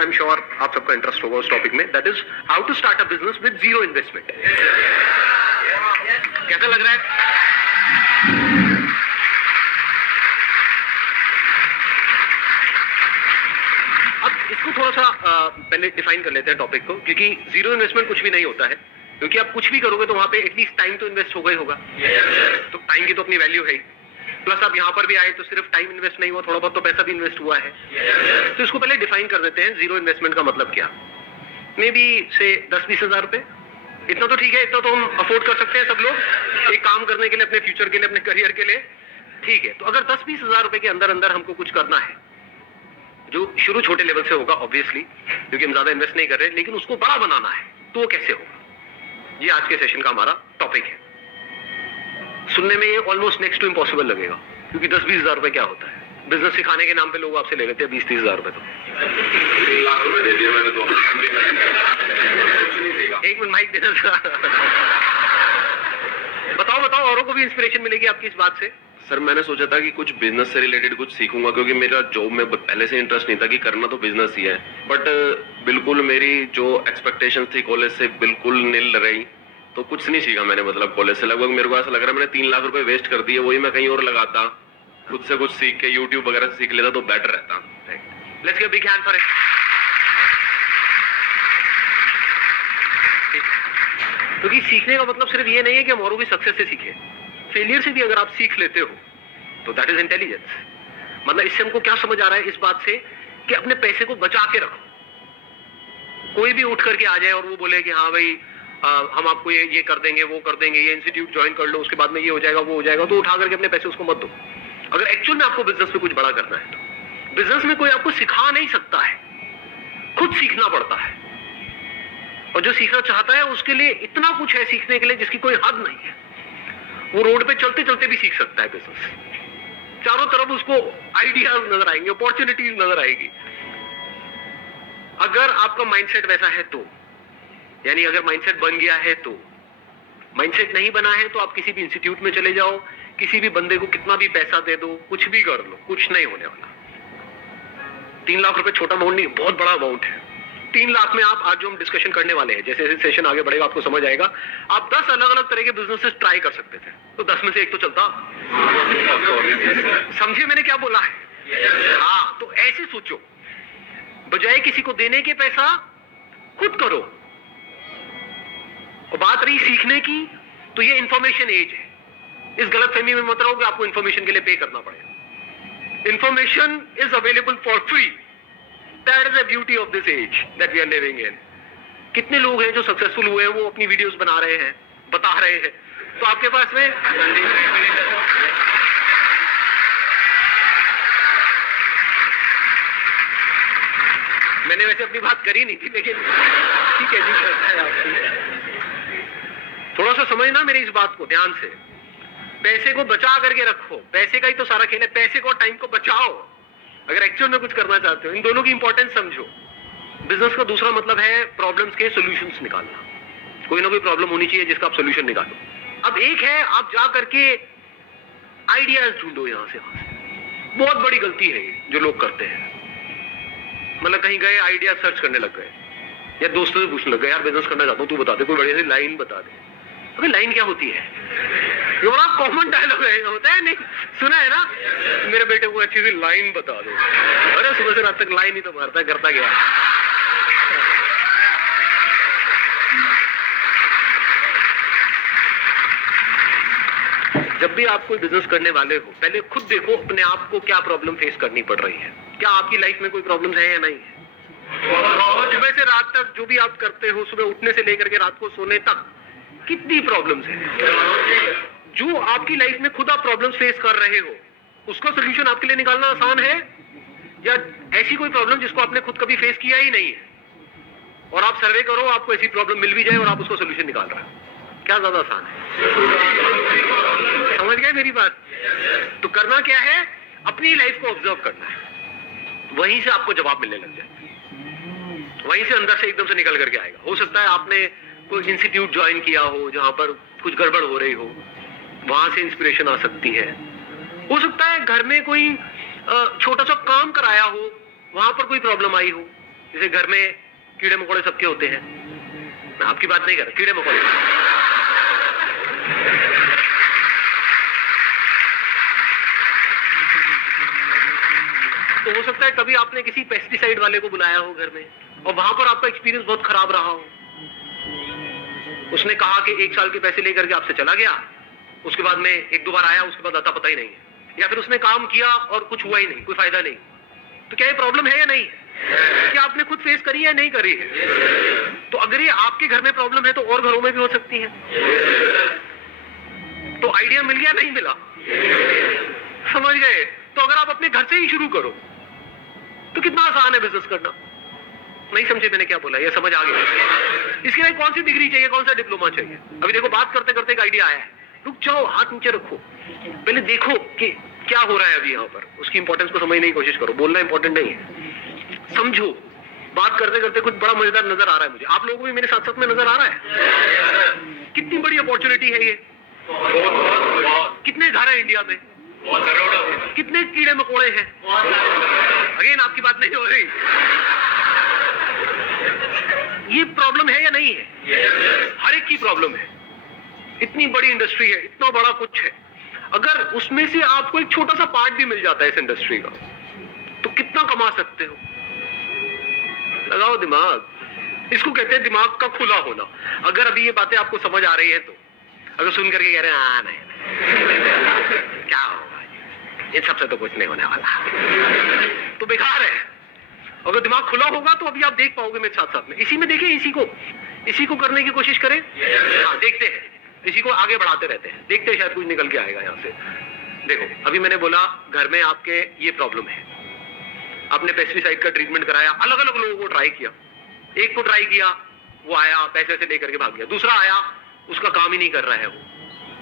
I am sure आप सबका interest होगा उस टॉपिक में, that is how to start a business with zero investment. कैसा लग रहा है? अब इसको थोड़ा सा पहले डिफाइन कर लेते हैं टॉपिक को, क्योंकि जीरो इन्वेस्टमेंट कुछ भी नहीं होता है, क्योंकि आप कुछ भी करोगे तो वहां पे एटलीस्ट टाइम तो इन्वेस्ट होगा ही होगा। तो टाइम की तो अपनी वैल्यू है ही, प्लस आप यहाँ पर भी आए तो सिर्फ टाइम इन्वेस्ट नहीं हुआ, थोड़ा बहुत तो पैसा भी इन्वेस्ट हुआ है। तो इसको पहले डिफाइन कर देते हैं, जीरो इन्वेस्टमेंट का मतलब क्या। मे बी से 10-20 हजार रुपए, इतना तो ठीक है, इतना तो हम अफोर्ड कर सकते हैं सब लोग एक काम करने के लिए, अपने फ्यूचर के लिए, अपने करियर के लिए, ठीक है। तो अगर 10-20 हजार रुपए के अंदर अंदर हमको कुछ करना है, जो शुरू छोटे लेवल से होगा ऑब्वियसली, क्योंकि हम ज्यादा इन्वेस्ट नहीं कर रहे, लेकिन उसको बड़ा बनाना है, तो वो कैसे होगा, ये आज के सेशन का हमारा टॉपिक है। सुनने में ये ऑलमोस्ट नेक्स्ट टू इम्पॉसिबल लगेगा, क्योंकि 10-20 हजार रुपए क्या होता है। बिजनेस सिखाने के नाम पे लोग आपसे ले लेते हैं 20-30 हजार रुपए। तो 3 लाख रुपए दे दिए मैंने तो एक मिनट माइक देना था। बताओ औरों को भी इंस्पिरेशन मिलेगी आपकी इस बात से। सर मैंने सोचा था कि कुछ बिजनेस से रिलेटेड कुछ सीखूंगा, क्योंकि मेरा जॉब में पहले से इंटरेस्ट नहीं था कि करना तो बिजनेस ही है, बट बिल्कुल मेरी जो एक्सपेक्टेशन थी कॉलेज से बिल्कुल नील रही, तो कुछ नहीं सीखा मैंने। मतलब कॉलेज से लगभग मेरे को ऐसा लग रहा है मैंने 3 लाख रुपए वेस्ट कर दिए, वही मैं कहीं और लगाता, खुद से कुछ सीख के यूट्यूब वगैरह से सीख लेता तो बेटर रहता। Let's give big hand for it. क्योंकि सीखने का मतलब सिर्फ ये नहीं है कि हम औरों की सक्सेस से सीखें, फेलियर से भी अगर आप सीख लेते हो तो दैट इज इंटेलिजेंस। मतलब इससे हमको क्या समझ आ रहा है इस बात से कि अपने पैसे को बचा के रखो। कोई भी उठ करके आ जाए और वो बोले कि हाँ भाई हम आपको ये कर देंगे, वो कर देंगे, ये इंस्टीट्यूट ज्वाइन कर लो, उसके बाद में ये हो जाएगा, वो हो जाएगा, तो उठा करके अपने पैसे उसको मत दो। अगर एक्चुअल में आपको बिजनेस में कुछ बड़ा करना है तो बिजनेस में कोई आपको सिखा नहीं सकता है, खुद सीखना पड़ता है। और जो सीखना चाहता है उसके लिए इतना कुछ है सीखने के लिए जिसकी कोई हद नहीं है। वो रोड पे चलते चलते भी सीख सकता है बिजनेस। चारों तरफ उसको आइडियाज नजर आएंगे, अपॉर्चुनिटीज नजर आएगी। अगर आपका माइंडसेट वैसा है तो, यानी अगर माइंडसेट बन गया है तो। माइंडसेट नहीं बना है तो आप किसी भी इंस्टीट्यूट में चले जाओ, किसी भी बंदे को कितना भी पैसा दे दो, कुछ भी कर लो, कुछ नहीं होने वाला। 3 लाख रुपए छोटा अमाउंट नहीं, बहुत बड़ा अमाउंट है। 3 लाख में आप आज जो हम डिस्कशन करने वाले हैं, जैसे जैसे सेशन आगे बढ़ेगा आपको समझ आएगा, आप 10 अलग अलग तरह के बिजनेसेस ट्राई कर सकते थे, तो 10 में से एक तो चलता। समझिए मैंने क्या बोला है? हाँ, तो ऐसे सोचो, बजाय किसी को देने के पैसा खुद करो। और बात रही सीखने की, तो ये इंफॉर्मेशन एज है। इस गलतफहमी में मत रहो कि आपको इंफॉर्मेशन के लिए पे करना पड़ेगा। Information is available for free. That is the beauty of this age that we are living in. कितने लोग हैं जो सक्सेसफुल हुए हैं, वो अपनी वीडियोस बना रहे हैं, बता रहे हैं, तो आपके पास में मैंने वैसे अपनी बात करी नहीं थी, लेकिन ठीक है जी, करता है आपकी। थोड़ा सा समझना मेरी इस बात को ध्यान से। पैसे को बचा करके रखो, पैसे का ही तो सारा खेल है। पैसे को, टाइम को बचाओ अगर एक्चुअल में कुछ करना चाहते हो। इन दोनों की इंपॉर्टेंस समझो। बिजनेस का दूसरा मतलब है प्रॉब्लम्स के सॉल्यूशंस निकालना। कोई ना कोई प्रॉब्लम होनी चाहिए जिसका आप सॉल्यूशन निकालो। अब एक है आप जा करके आइडियाज ढूंढो यहां से वहां से। बहुत बड़ी गलती है ये जो लोग करते हैं। मतलब कहीं गए, आइडिया सर्च करने लग गए, या दोस्तों से पूछने लग गए, यार बिजनेस करना चाहता हूं, तू बता दे, कोई बढ़िया सी लाइन बता दे। अबे लाइन क्या होती है? ये बड़ा कॉमन डायलॉग है, होता है नहीं? सुना है ना, मेरे बेटे को अच्छी सी लाइन बता दो। अरे सुबह से रात तक लाइन ही तो मारता, करता गया। जब भी आप कोई बिजनेस करने वाले हो, पहले खुद देखो अपने आप को क्या प्रॉब्लम फेस करनी पड़ रही है। क्या आपकी लाइफ में कोई प्रॉब्लम है या नहीं है? सुबह से रात तक जो भी आप करते हो, सुबह उठने से लेकर के रात को सोने तक, कितनी प्रॉब्लम्स हैं? जो आपकी लाइफ में खुद आप प्रॉब्लम्स फेस कर रहे हो, उसका सॉल्यूशन आपके लिए निकालना आसान है, या ऐसी कोई प्रॉब्लम जिसको आपने खुद कभी फेस किया ही नहीं है और आप सर्वे करो, आपको ऐसी प्रॉब्लम मिल भी जाए और आप उसका सॉल्यूशन निकाल रहे हो? क्या ज्यादा आसान है? समझ गए मेरी बात? तो करना क्या है, अपनी लाइफ को ऑब्जर्व करना है, वहीं से आपको जवाब मिलने लग जाए, वहीं से अंदर से एकदम से निकल करके आएगा। हो सकता है आपने कोई इंस्टीट्यूट ज्वाइन किया हो जहां पर कुछ गड़बड़ हो रही हो, वहां से इंस्पिरेशन आ सकती है। हो सकता है घर में कोई छोटा सा काम कराया हो, वहां पर कोई प्रॉब्लम आई हो, जैसे घर में कीड़े मकोड़े सबके होते हैं, मैं आपकी बात नहीं कर रहा, कीड़े मकोड़े। तो हो सकता है कभी आपने किसी पेस्टिसाइड वाले को बुलाया हो घर में और वहां पर आपका एक्सपीरियंस बहुत खराब रहा हो। उसने कहा कि 1 साल के पैसे लेकर के आपसे चला गया, उसके बाद में 1-2 बार आया, उसके बाद आता पता ही नहीं है, या फिर उसने काम किया और कुछ हुआ ही नहीं, कोई फायदा नहीं। तो क्या ये प्रॉब्लम है या नहीं है? क्या आपने खुद फेस करी है या नहीं करी है? तो अगर ये आपके घर में प्रॉब्लम है तो और घरों में भी हो सकती है। तो आइडिया मिल गया नहीं मिला? समझ गए? तो अगर आप अपने घर से ही शुरू करो तो कितना आसान है बिजनेस करना। नहीं समझे मैंने क्या बोला? ये समझ आ गया? इसके लिए कौन सी डिग्री चाहिए, कौन सा डिप्लोमा चाहिए? अभी देखो बात करते करते एक आइडिया आया है, रुक जाओ, हाथ नीचे रखो, पहले देखो कि क्या हो रहा है अभी यहाँ पर, उसकी इंपॉर्टेंस को समझने की कोशिश करो। बोलना इंपॉर्टेंट नहीं है, समझो। बात करते करते कुछ बड़ा मजेदार नजर आ रहा है मुझे, आप लोगों को भी मेरे साथ साथ में नजर आ रहा है। कितनी बड़ी अपॉर्चुनिटी है ये, कितने घर है इंडिया में, कितने कीड़े मकोड़े हैं। अगेन आपकी बात नहीं हो रही। ये प्रॉब्लम है या नहीं है? हर एक की प्रॉब्लम है। इतनी बड़ी इंडस्ट्री है, इतना बड़ा कुछ है, अगर उसमें से आपको एक छोटा सा पार्ट भी मिल जाता है इस इंडस्ट्री का, तो कितना कमा सकते हो। लगाओ दिमाग, इसको कहते हैं दिमाग का खुला होना। अगर अभी ये बातें आपको समझ आ रही है तो अगर सुन करके कह रहे हैं नहीं क्या होगा, इन सबसे तो कुछ नहीं होने वाला, तो बेकार है। अगर दिमाग खुला होगा तो अभी आप देख पाओगे मेरे साथ साथ में। इसी में देखिए, इसी को करने की कोशिश करें। हाँ, देखते हैं, इसी को आगे बढ़ाते रहते हैं, देखते हैं शायद कुछ निकल के आएगा यहाँ से। देखो अभी मैंने बोला घर में आपके ये प्रॉब्लम है, आपने पेस्टिसाइड का ट्रीटमेंट कराया, अलग अलग लोगों को ट्राई किया। एक को ट्राई किया, वो आया पैसे से लेकर के भाग गया। दूसरा आया, उसका काम ही नहीं कर रहा है वो,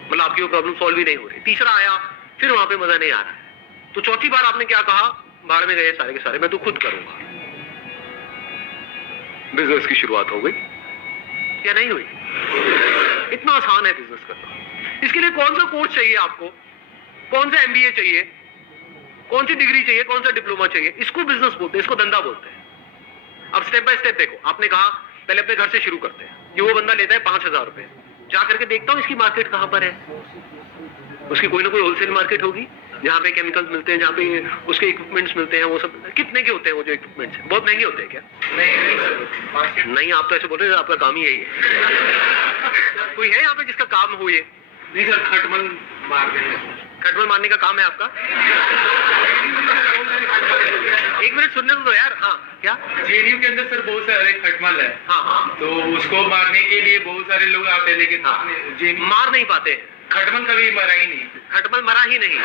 मतलब आपकी वो प्रॉब्लम सॉल्व ही नहीं हो रही। तीसरा आया, फिर वहां पे मजा नहीं आ रहा है। तो चौथी बार आपने क्या कहा, बाहर में गए सारे के सारे, मैं तो खुद करूंगा। बिजनेस की शुरुआत हो गई या नहीं हुई? इतना आसान है बिजनेस करना। इसके लिए कौन सा कोर्स चाहिए आपको, कौन सा MBA चाहिए, कौन सी डिग्री चाहिए, कौन सा डिप्लोमा चाहिए? इसको बिजनेस बोलते हैं, इसको धंधा बोलते हैं। अब स्टेप बाय स्टेप देखो, आपने कहा पहले अपने घर से शुरू करते हैं। ये वो बंदा लेता है 5,000 रुपए, जा करके देखता हूं इसकी मार्केट कहां पर है। उसकी कोई ना कोई होलसेल मार्केट होगी जहाँ पे केमिकल्स मिलते हैं, जहाँ पे उसके इक्विपमेंट्स मिलते हैं। वो सब कितने के होते हैं वो जो इक्विपमेंट्स हैं? बहुत महंगे होते हैं क्या? नहीं, आप तो ऐसे बोल रहे हैं, आपका काम ही यही है। कोई है यहाँ पे जिसका काम हो ये? नहीं सर, खटमल मारते हैं। खटमल मारने का काम है आपका? एक मिनट सुनने दो यार। हाँ, क्या? JDU के अंदर सर बहुत सारे खटमल है। हाँ, तो उसको मारने के लिए बहुत सारे लोग आते हैं, लेकिन मार नहीं पाते। खटमल कभी मरा ही नहीं। खटमल मरा ही नहीं,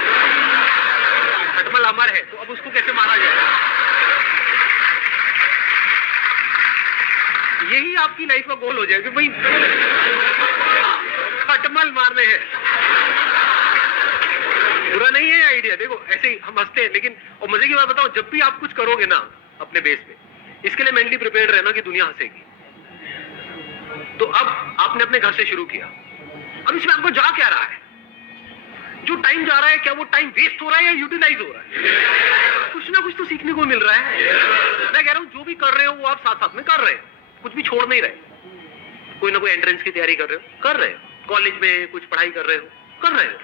खटमल अमर है, तो अब उसको कैसे मारा जाए? यही आपकी लाइफ का गोल हो जाएगा भाई, खटमल मारने हैं। बुरा नहीं है आइडिया, देखो ऐसे ही हम हंसते हैं, लेकिन और मजे की बात बताओ, जब भी आप कुछ करोगे ना अपने बेस पे, इसके लिए मेंटली प्रिपेयर्ड रहना कि दुनिया हंसेगी। तो अब आपने अपने घर से शुरू किया, अब इसमें आपको जा क्या रहा है? जो टाइम जा रहा है, क्या वो टाइम वेस्ट हो रहा है या यूटिलाइज हो रहा है? कुछ ना कुछ तो सीखने को मिल रहा है। मैं कह रहा हूं जो भी कर रहे हो वो आप साथ साथ में कर रहे हो, कुछ भी छोड़ नहीं रहे। कोई ना कोई एंट्रेंस की तैयारी कर रहे हो, कर रहे हो। कॉलेज में कुछ पढ़ाई कर रहे हो, कर रहे हो।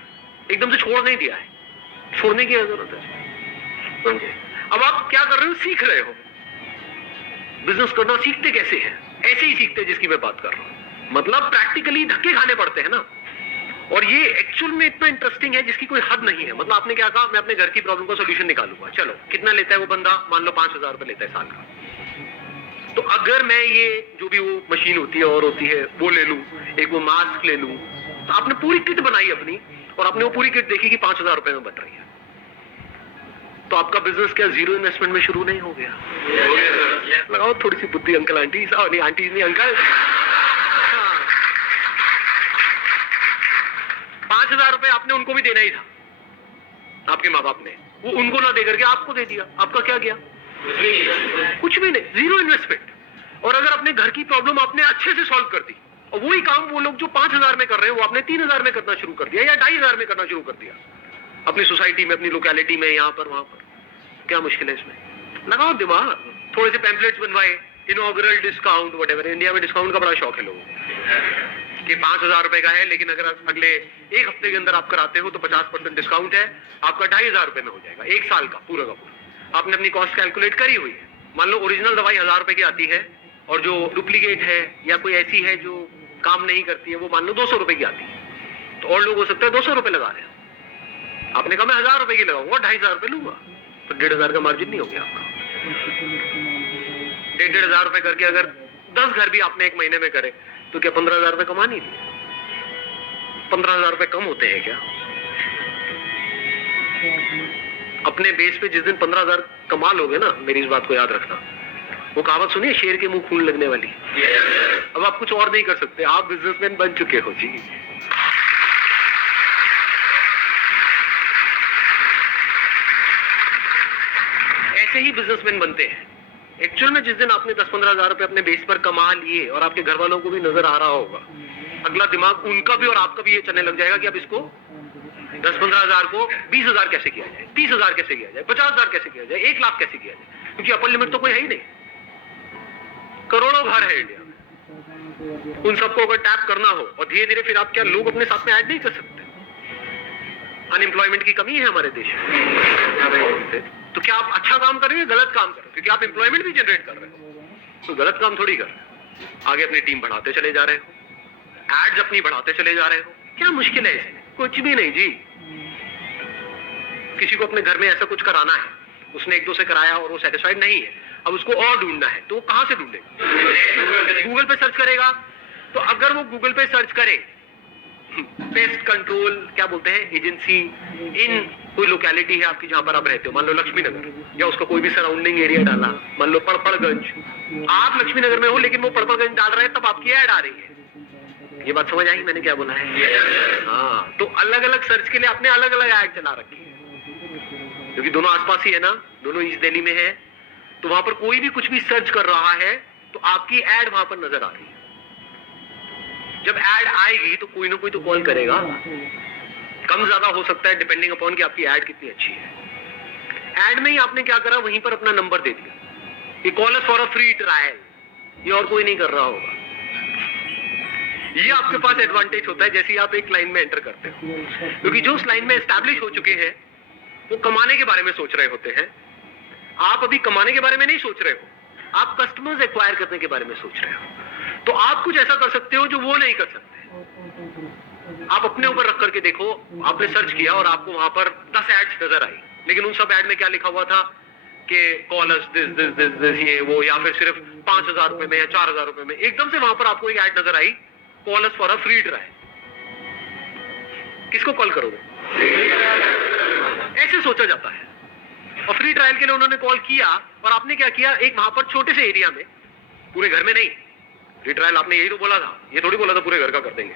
एकदम से छोड़ नहीं दिया है, छोड़ने की जरूरत है। अब आप क्या कर रहे हो? सीख रहे हो। बिजनेस करना सीखते कैसे हैं? ऐसे ही सीखते जिसकी मैं बात कर रहा हूं, मतलब प्रैक्टिकली धक्के खाने पड़ते हैं ना। और ये एक्चुअल में इतना इंटरेस्टिंग है जिसकी कोई हद नहीं है। मतलब आपने क्या कहा, मैं अपने घर की प्रॉब्लम का सॉल्यूशन निकालूंगा। चलो, कितना लेता है वो बंदा? मान लो 5,000 रुपए लेता है साल का। तो अगर मैं ये जो भी वो मशीन होती है और होती है वो ले लूं, एक वो मास्क ले लूं, तो आपने पूरी किट बनाई अपनी, और आपने वो पूरी किट देखी कि 5,000 रुपए में बन रही है। तो आपका बिजनेस क्या जीरो इन्वेस्टमेंट में शुरू नहीं हो गया? लगाओ थोड़ी सी बुद्धि अंकल आंटी, नहीं आंटी नहीं अंकल। 5,000 रुपए आपने उनको भी देना ही था, आपके माँ बाप ने, वो उनको ना दे करके आपको दे दिया। आपका क्या गया? कुछ भी नहीं, जीरो इन्वेस्टमेंट। और अगर अपने घर की प्रॉब्लम आपने अच्छे से सॉल्व कर दी, और वही काम वो लोग जो 5,000 में कर रहे हैं वो आपने 3,000 में करना शुरू कर दिया या 2,500 में करना शुरू कर दिया, अपनी सोसाइटी में, अपनी लोकेलिटी में, यहाँ पर वहां पर, क्या मुश्किल है इसमें? लगाओ दिमाग। थोड़े से पैम्पलेट्स बनवाए, इनॉग्रल डिस्काउंट वटेवर। इंडिया में डिस्काउंट का बड़ा शौक है लोगों को कि 5,000 रुपए का है, लेकिन अगर अगले एक हफ्ते के अंदर आप कराते हो तो 50% डिस्काउंट है, आपका 2,500 रुपए में हो जाएगा, एक साल का पूरा का पूरा। आपने अपनी कॉस्ट कैलकुलेट करी हुई है। मान लो ओरिजिनल दवाई 1,000 रुपए की आती है और जो डुप्लीकेट है या कोई ऐसी है जो काम नहीं करती है वो मान लो 200 रुपए की आती है, तो और लोग हो सकते हैं 200 रुपए लगा रहे हैं। आपने कहा मैं 1,000 रुपए की लगाऊंगा, 2,500 रुपए लूंगा, तो 1,500 का मार्जिन नहीं हो गया आपका। 1,500 रुपए करके अगर 10 घर भी आपने एक महीने में करे तो क्या 15,000 रुपए कमा नहीं लिए? 15,000 रुपए कम होते हैं क्या? अपने बेस पे जिस दिन 15,000 कमा लोगे ना, मेरी इस बात को याद रखना, वो कहावत सुनिए, शेर के मुंह खून लगने वाली। अब आप कुछ और नहीं कर सकते, आप बिजनेसमैन बन चुके हो जी। ऐसे ही बिजनेसमैन बनते हैं। एक्चुअल में जिस दिन आपने 10-15,000 रुपए अपने बेस पर कमा लिए और आपके घर वालों को भी नजर आ रहा होगा, अगला दिमाग उनका भी और आपका भी ये चलने लग जाएगा कि अब इसको 10-15,000 को 20,000 कैसे किया जाए, 30,000 कैसे किया जाए, 50,000 कैसे किया जाए, 1 लाख कैसे किया जाए, क्योंकि अपर लिमिट तो कोई है ही नहीं। करोड़ों घर है इंडिया में, उन सबको अगर टैप करना हो और धीरे धीरे फिर आप क्या लोग अपने साथ में ऐड नहीं कर सकते? अनएम्प्लॉयमेंट की कमी है हमारे देश में, तो क्या आप अच्छा काम कर रहे हो, गलत काम कर रहे हो? क्योंकि आप एम्प्लॉयमेंट भी जनरेट कर रहे हो, तो गलत काम थोड़ी कर रहे हो। आगे अपनी टीम बढ़ाते चले जा रहे हो, एड्स अपनी बढ़ाते चले जा रहे हो, क्या मुश्किल है इसमें? कुछ भी नहीं जी। किसी को अपने घर में ऐसा कुछ कराना है, उसने 1-2 से कराया और वो सेटिस्फाइड नहीं है, अब उसको और ढूंढना है, तो वो कहां से ढूंढे? गूगल पे सर्च करेगा। तो अगर वो गूगल पे सर्च करे पेस्ट कंट्रोल क्या बोलते हैं एजेंसी इन कोई लोकेलिटी है आपकी जहां पर आप रहते हो, मान लो लक्ष्मी नगर, या उसका कोई भी सराउंडिंग एरिया डाला, मान लो पड़पड़गंज, आप लक्ष्मी नगर में हो लेकिन वो पड़पड़गंज डाल रहे हैं, तब आपकी ऐड आ रही है। ये बात समझ आई मैंने क्या बोला है? हाँ, तो अलग अलग सर्च के लिए आपने अलग अलग ऐड चला रखी है, क्योंकि दोनों आसपास ही है ना, दोनों ईस्ट दिल्ली में है, तो वहां पर कोई भी कुछ भी सर्च कर रहा है तो आपकी ऐड वहां पर नजर आ रही है। जब ऐड आएगी तो कोई ना कोई तो कॉल करेगा, कम ज्यादा हो सकता है डिपेंडिंग अपॉन कि आपकी ऐड कितनी अच्छी है। ऐड में ही आपने क्या करा, वहीं पर अपना नंबर दे दिया कि call us for a free trial, ये और कोई नहीं कर रहा होगा। ये आपके पास एडवांटेज होता है जैसे आप एक लाइन में एंटर करते हो, क्योंकि जो उस लाइन में एस्टैब्लिश हो चुके हैं वो कमाने के बारे में सोच रहे होते हैं। आप अभी कमाने के बारे में नहीं सोच रहे हो, आप कस्टमर्स एक्वायर करने के बारे में सोच रहे हो, तो आप कुछ ऐसा कर सकते हो जो वो नहीं कर सकते। आप अपने ऊपर रख करके देखो, आपने सर्च किया और आपको वहां पर 10 एड्स नजर आई, लेकिन उन सब एड में क्या लिखा हुआ था कि call us this this this this ये वो, या फिर सिर्फ 5,000 रुपए में या 4,000 रुपए में। एकदम से वहां पर आपको एक एड नजर आई, call us for a free trial. किसको कॉल करोगे? ऐसे सोचा जाता है। और फ्री ट्रायल के लिए उन्होंने कॉल किया और आपने क्या किया, एक वहां पर छोटे से एरिया में, पूरे घर में नहीं, फ्री ट्रायल आपने यही तो बोला था, ये थोड़ी बोला था पूरे घर का कर देंगे।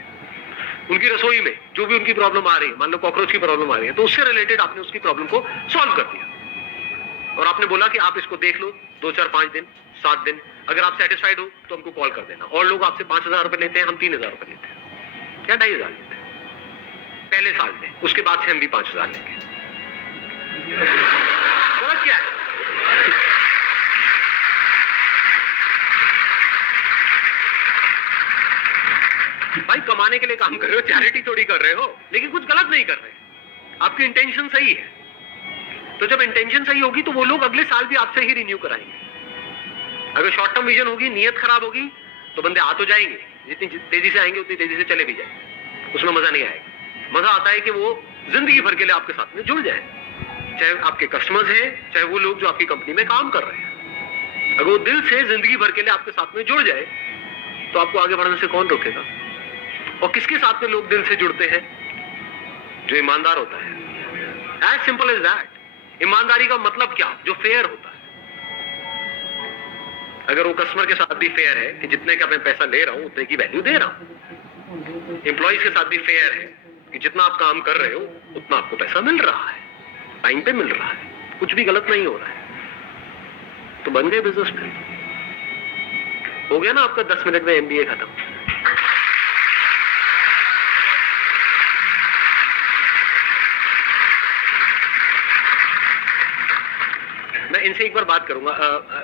उनकी रसोई में जो भी उनकी प्रॉब्लम आ रही है, मान लो कॉकरोच की प्रॉब्लम आ रही है, तो उससे रिलेटेड आपने उसकी प्रॉब्लम को सॉल्व कर दिया और आपने बोला कि आप इसको देख लो 2, 4, 5 दिन, 7 दिन, अगर आप सेटिस्फाइड हो तो हमको कॉल कर देना। और लोग आपसे 5,000 रुपए लेते हैं, हम 3,000 रुपए लेते हैं या 2,500 लेते हैं पहले साल में, उसके बाद से हम भी 5,000 लेंगे। गलत क्या है? भाई कमाने के लिए काम कर रहे हो, चैरिटी थोड़ी कर रहे हो, लेकिन कुछ गलत नहीं कर रहे, आपकी इंटेंशन सही है। तो जब इंटेंशन सही होगी तो वो लोग अगले साल भी आपसे ही रिन्यू कराएंगे। अगर शॉर्ट टर्म विजन होगी, नियत खराब होगी, तो बंदे आ तो जाएंगे, जितनी तेजी से आएंगे उतनी तेजी से चले भी जाएंगे, उसमें मजा नहीं आएगा। मजा आता है कि वो जिंदगी भर के लिए आपके साथ में जुड़ जाए, चाहे आपके कस्टमर्स हैं, चाहे वो लोग जो आपकी कंपनी में काम कर रहे हैं। अगर वो दिल से जिंदगी भर के लिए आपके साथ में जुड़ जाए तो आपको आगे बढ़ने से कौन रोकेगा? और किसके साथ में लोग दिल से जुड़ते हैं? जो ईमानदार होता है। As simple as that. ईमानदारी का मतलब क्या? जो फेयर होता है। अगर वो कस्टमर के साथ भी फेयर है कि जितने का मैं पैसा ले रहा हूं उतने की वैल्यू दे रहा हूं, एम्प्लॉइज के साथ भी फेयर है कि जितना आप काम कर रहे हो उतना आपको पैसा मिल रहा है, टाइम पे मिल रहा है, कुछ भी गलत नहीं हो रहा है, तो बन गए बिजनेसमैन। हो गया ना आपका 10 मिनट में एमबीए खत्म। मैं इनसे एक बार बात करूंगा।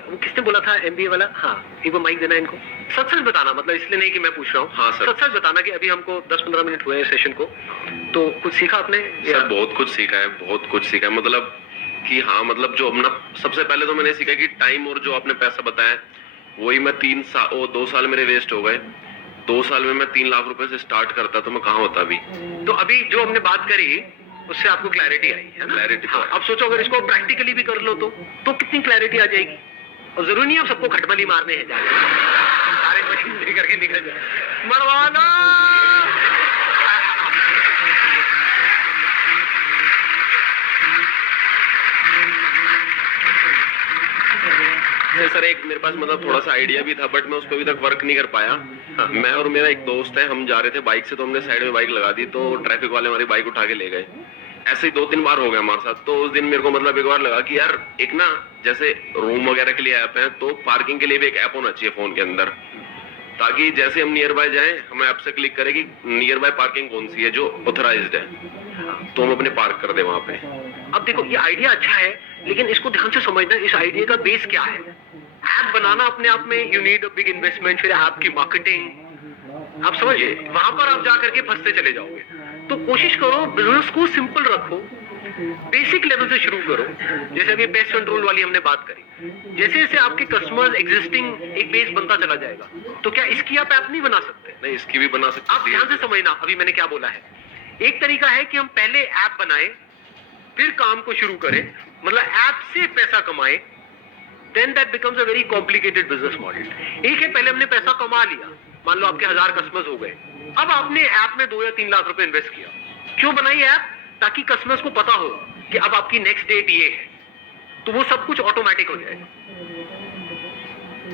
वो किसने बोला था MBA वाला? हाँ, एक बार माइक देना इनको। सच सच बताना, मतलब इसलिए नहीं कि मैं पूछ रहा हूँ। हाँ, सर। सच सच बताना कि अभी हमको 10-15 मिनट हुए हैं सेशन को, तो कुछ सीखा आपने? सर बहुत कुछ सीखा है, बहुत कुछ सीखा है। मतलब कि हाँ, मतलब जो अपना सबसे पहले तो मैंने सीखा कि टाइम और जो आपने पैसा बताया, वही मैं 2 साल मेरे वेस्ट हो गए। 2 साल में मैं 3 लाख रुपए से स्टार्ट करता तो मैं कहाँ होता अभी। तो अभी जो हमने बात करी उससे आपको क्लैरिटी आई है ना? क्लैरिटी तो हाँ, है। अब सोचो अगर इसको प्रैक्टिकली भी कर लो तो कितनी क्लैरिटी आ जाएगी। और जरूरी नहीं है सबको खटमली मारने हैं जाके, सारे मशीन लेकर के निकल जाए मरवाना। सर एक मेरे पास मतलब थोड़ा सा आइडिया भी था, बट मैं उस पर अभी तक वर्क नहीं कर पाया। हाँ, मैं और मेरा एक दोस्त है, हम जा रहे थे बाइक से, तो हमने साइड में बाइक लगा दी, तो ट्रैफिक वाले हमारी बाइक उठा के ले गए। ऐसे ही 2-3 बार हो गया हमारे साथ। तो उस दिन मेरे को मतलब एक बार लगा कि यार एक ना, जैसे रूम वगैरह के लिए ऐप है, तो पार्किंग के लिए भी एक ऐप होना चाहिए फोन के अंदर, ताकि जैसे हम नियर बाय जाएं, हम ऐप से क्लिक करें कि नियर बाय पार्किंग कौन सी है जो ऑथराइज्ड है, तो हम अपने पार्क कर दे वहां पे। अब देखो ये आइडिया अच्छा है, लेकिन इसको ध्यान से समझना, इस आइडिया का बेस क्या है। ऐप बनाना अपने आप में you need a big investment, फिर ऐप की मार्केटिंग, आप समझिए, वहां पर आप जाकर के फंसते चले जाओगे। तो कोशिश करो बिजनेस को सिंपल रखो, बेसिक लेवल से शुरू करो। जैसे अभी पेस्ट कंट्रोल वाली हमने बात करी, जैसे जैसे आपके कस्टमर्स एग्जिस्टिंग एक बेस बनता चला जाएगा, तो क्या इसकी आप ऐप नहीं बना सकते? नहीं, इसकी भी बना सकते आप ध्यान से समझना अभी मैंने क्या बोला है। एक तरीका है कि हम पहले ऐप बनाएं, फिर काम को शुरू करें, मतलब ऐप से पैसा कमाएं, then that becomes a very complicated business model। एक है पहले हमने पैसा कमा लिया, मान लो आपके 1000 कस्टमर्स हो गए, अब आपने ऐप में 2 या 3 लाख रुपए इन्वेस्ट किया। क्यों बनाई ऐप? ताकि कस्टमर्स को पता हो कि अब आपकी नेक्स्ट डेट ये है, तो वो सब कुछ ऑटोमेटिक हो जाएगा।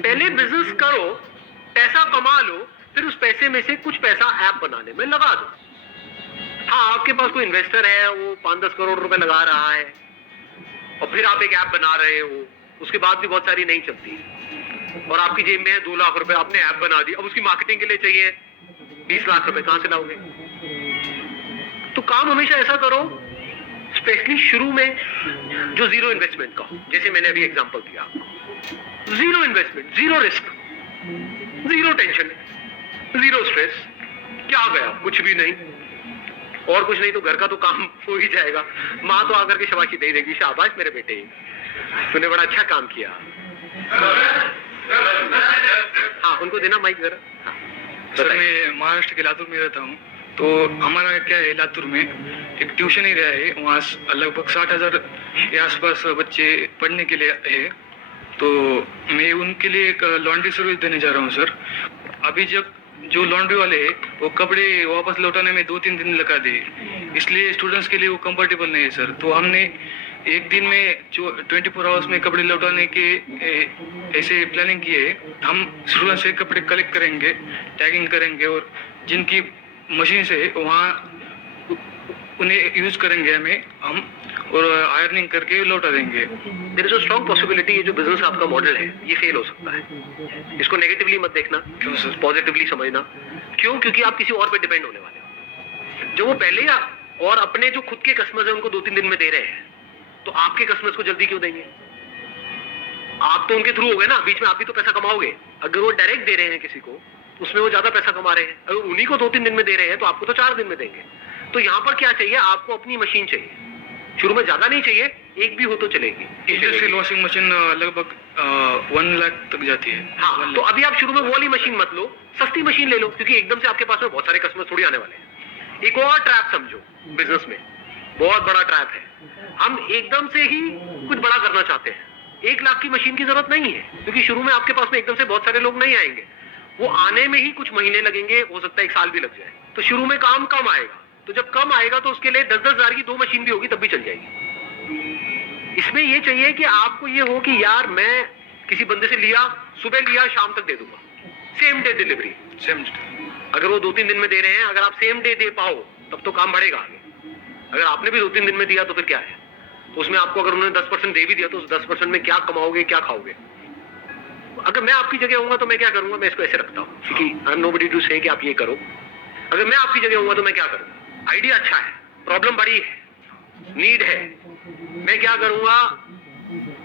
पहले बिजनेस करो, पैसा कमा लो, फिर उस पैसे में से कुछ पैसा ऐप बनाने में लगा दो। हाँ, आपके पास कोई इन्वेस्टर है, वो 5-10 करोड़ रुपए लगा रहा है, और फिर आप एक ऐप बना रहे हो, उसके बाद भी बहुत सारी नहीं चलती, और आपकी जेब में है 2 लाख रुपए, आपने ऐप बना दी, अब उसकी मार्केटिंग के लिए चाहिए 20 लाख रुपए, कहां से लाओगे? तो काम हमेशा ऐसा करो, स्पेशली शुरू में, जो जीरो इन्वेस्टमेंट का हो। जैसे मैंने अभी एग्जांपल दिया आपको, zero investment, zero risk, zero tension, zero stress, क्या गया? कुछ भी नहीं, और कुछ नहीं तो घर का तो काम हो ही जाएगा। माँ तो आकर के शाबाशी दे देगी, शाबाश मेरे बेटे, तूने बड़ा अच्छा काम किया। हाँ, उनको देना माइक जरा। हाँ, सर मैं महाराष्ट्र के लातूर में रहता हूँ। तो हमारा क्या है, लातूर में एक ट्यूशन एरिया है, वहाँ लगभग 60,000 के आसपास बच्चे पढ़ने के लिए है। तो मैं उनके लिए एक लॉन्ड्री सर्विस देने जा रहा हूँ सर। अभी जब जो लॉन्ड्री वाले हैं वो कपड़े वापस लौटाने में 2-3 दिन लगा दे, इसलिए स्टूडेंट्स के लिए वो कंफर्टेबल नहीं है सर। तो हमने एक दिन में जो 24 आवर्स में कपड़े लौटाने के ऐसे प्लानिंग किए। हम स्टूडेंट से कपड़े कलेक्ट करेंगे, टैगिंग करेंगे, और जिनकी मशीन से वहाँ उन्हें यूज करेंगे हम, और आयरनिंग करके लौटा देंगे। There is a strong possibility ये जो बिजनेस आपका मॉडल है ये फेल हो सकता है। इसको नेगेटिवली मत देखना, क्यों सर? पॉजिटिवली समझना। क्यों? क्योंकि आप किसी और पे डिपेंड होने वाले हो। जो वो पहले और अपने जो खुद के कस्टमर्स हैं उनको 2-3 दिन में दे रहे हैं, तो आपके कस्टमर्स को जल्दी क्यों देंगे? आप तो उनके थ्रू हो गए ना, बीच में आप भी तो पैसा कमाओगे। अगर वो डायरेक्ट दे रहे हैं किसी को, उसमें वो ज्यादा पैसा कमा रहे हैं। अगर उन्हीं को 2-3 दिन में दे रहे हैं तो आपको तो 4 दिन में देंगे। तो यहाँ पर क्या चाहिए आपको? अपनी मशीन चाहिए। शुरू में ज्यादा नहीं चाहिए, एक भी हो तो चलेगी। इंडस्ट्रियल वॉशिंग मशीन लगभग 1 लाख तक जाती है। हाँ, तो अभी आप शुरू में वो वाली मशीन मत लो, सस्ती मशीन ले लो, क्योंकि एकदम से आपके पास में बहुत सारे कस्टमर थोड़ी आने वाले हैं। एक और ट्रैप समझो बिजनेस में, बहुत बड़ा ट्रैप है। हम एकदम से ही कुछ बड़ा करना चाहते हैं। 1 लाख की मशीन की जरूरत नहीं है, क्योंकि शुरू में आपके पास में एकदम से बहुत सारे लोग नहीं आएंगे। वो आने में ही कुछ महीने लगेंगे, हो सकता है 1 साल भी लग जाए। तो शुरू में काम कम आएगा, तो जब कम आएगा तो उसके लिए 10-10 हजार की 2 मशीन भी होगी तब भी चल जाएगी। इसमें ये चाहिए कि आपको ये हो कि यार मैं किसी बंदे से लिया, सुबह लिया, शाम तक दे दूंगा, सेम डे डिलीवरी। अगर वो 2-3 दिन में दे रहे हैं, अगर आप सेम डे दे पाओ तब तो काम बढ़ेगा आगे। अगर आपने भी 2-3 दिन में दिया तो फिर क्या है? तो उसमें आपको अगर उन्होंने 10% दे भी दिया तो उस 10% में क्या कमाओगे, क्या खाओगे? अगर मैं आपकी जगह होऊंगा तो मैं क्या करूंगा? मैं इसको ऐसे रखता हूँ, क्योंकि आई एम नोबडी टू से कि आप ये करो। अगर मैं आपकी जगह होऊंगा तो मैं क्या करूंगा? आइडिया अच्छा है, प्रॉब्लम बड़ी है, नीड है। मैं क्या करूंगा?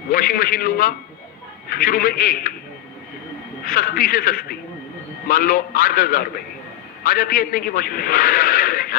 वॉशिंग मशीन लूंगा, शुरू में एक सस्ती से सस्ती, मान लो 8-10 हजार रुपए की आ जाती है, इतने की वॉशिंग मशीन, है ना।